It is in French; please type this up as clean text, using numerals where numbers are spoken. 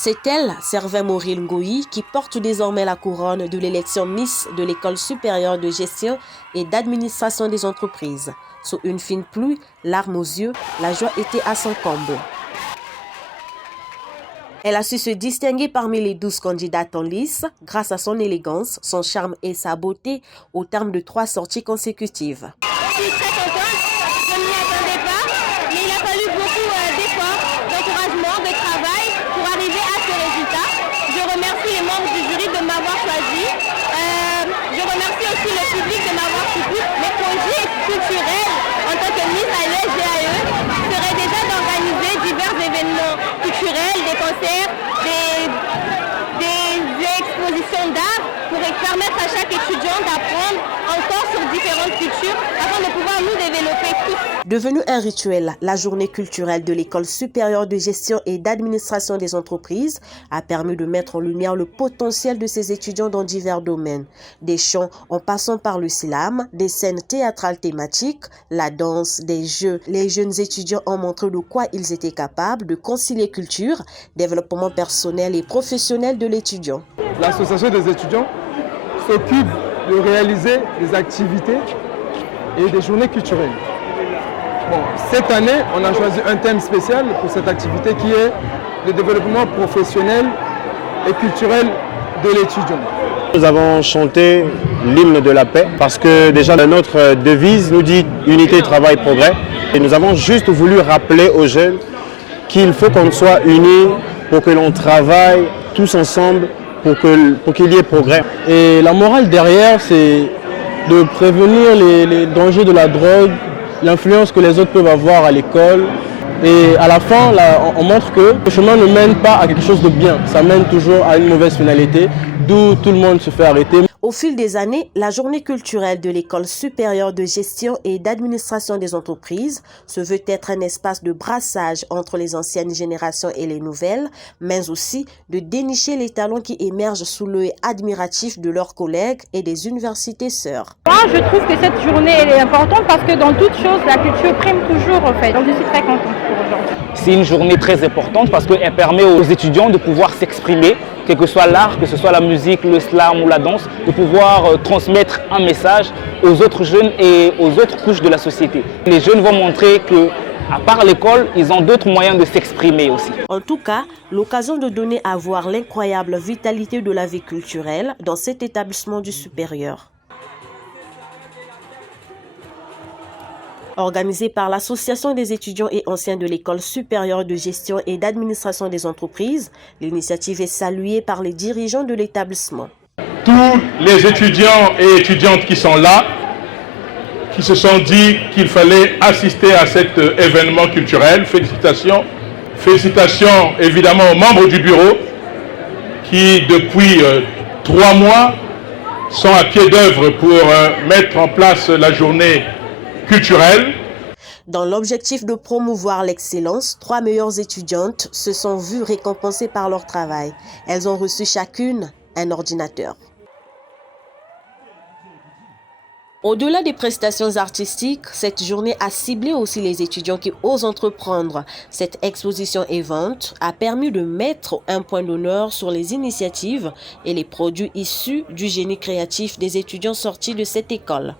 C'est elle, Servais Maureen Ngoyi, qui porte désormais la couronne de l'élection Miss de l'École supérieure de gestion et d'administration des entreprises. Sous une fine pluie, larmes aux yeux, la joie était à son comble. Elle a su se distinguer parmi les 12 candidates en lice grâce à son élégance, son charme et sa beauté au terme de 3 sorties consécutives. Je suis très contente, je ne m'y attendais pas, mais il a fallu beaucoup d'efforts, d'encouragement, de travail pour arriver à ce résultat. Je remercie les membres du jury de m'avoir choisi. Je remercie aussi le public de m'avoir soutenu. Mes projets culturels en tant que Miss à l'USGAE seraient déjà d'organiser divers événements culturels, des concerts, des expositions d'art pour permettre à chaque étudiant d'apprendre encore sur différentes cultures afin de pouvoir nous développer tous. Devenue un rituel, la journée culturelle de l'École supérieure de gestion et d'administration des entreprises a permis de mettre en lumière le potentiel de ces étudiants dans divers domaines. Des chants en passant par le slam, des scènes théâtrales thématiques, la danse, des jeux. Les jeunes étudiants ont montré de quoi ils étaient capables de concilier culture, développement personnel et professionnel de l'étudiant. L'association des étudiants s'occupe de réaliser des activités et des journées culturelles. Bon, cette année, on a choisi un thème spécial pour cette activité qui est le développement professionnel et culturel de l'étudiant. Nous avons chanté l'hymne de la paix parce que déjà notre devise nous dit unité, travail, progrès. Et nous avons juste voulu rappeler aux jeunes qu'il faut qu'on soit unis pour que l'on travaille tous ensemble pour qu'il y ait progrès. Et la morale derrière, c'est de prévenir les dangers de la drogue, l'influence que les autres peuvent avoir à l'école. Et à la fin, là, on montre que le chemin ne mène pas à quelque chose de bien, ça mène toujours à une mauvaise finalité, d'où tout le monde se fait arrêter. Au fil des années, la journée culturelle de l'École supérieure de gestion et d'administration des entreprises se veut être un espace de brassage entre les anciennes générations et les nouvelles, mais aussi de dénicher les talents qui émergent sous l'œil admiratif de leurs collègues et des universités sœurs. Moi, je trouve que cette journée elle est importante parce que dans toute chose, la culture prime toujours en fait. Donc je suis très contente pour aujourd'hui. C'est une journée très importante parce qu'elle permet aux étudiants de pouvoir s'exprimer, quel que soit l'art, que ce soit la musique, le slam ou la danse, de pouvoir transmettre un message aux autres jeunes et aux autres couches de la société. Les jeunes vont montrer que, à part l'école, ils ont d'autres moyens de s'exprimer aussi. En tout cas, l'occasion de donner à voir l'incroyable vitalité de la vie culturelle dans cet établissement du supérieur. Organisée par l'Association des étudiants et anciens de l'École supérieure de gestion et d'administration des entreprises, l'initiative est saluée par les dirigeants de l'établissement. Tous les étudiants et étudiantes qui sont là, qui se sont dit qu'il fallait assister à cet événement culturel, félicitations. Félicitations évidemment aux membres du bureau qui depuis 3 mois sont à pied d'œuvre pour mettre en place la journée culturelle. Dans l'objectif de promouvoir l'excellence, 3 meilleures étudiantes se sont vues récompensées par leur travail. Elles ont reçu chacune un ordinateur. Au-delà des prestations artistiques, cette journée a ciblé aussi les étudiants qui osent entreprendre. Cette exposition et vente a permis de mettre un point d'honneur sur les initiatives et les produits issus du génie créatif des étudiants sortis de cette école.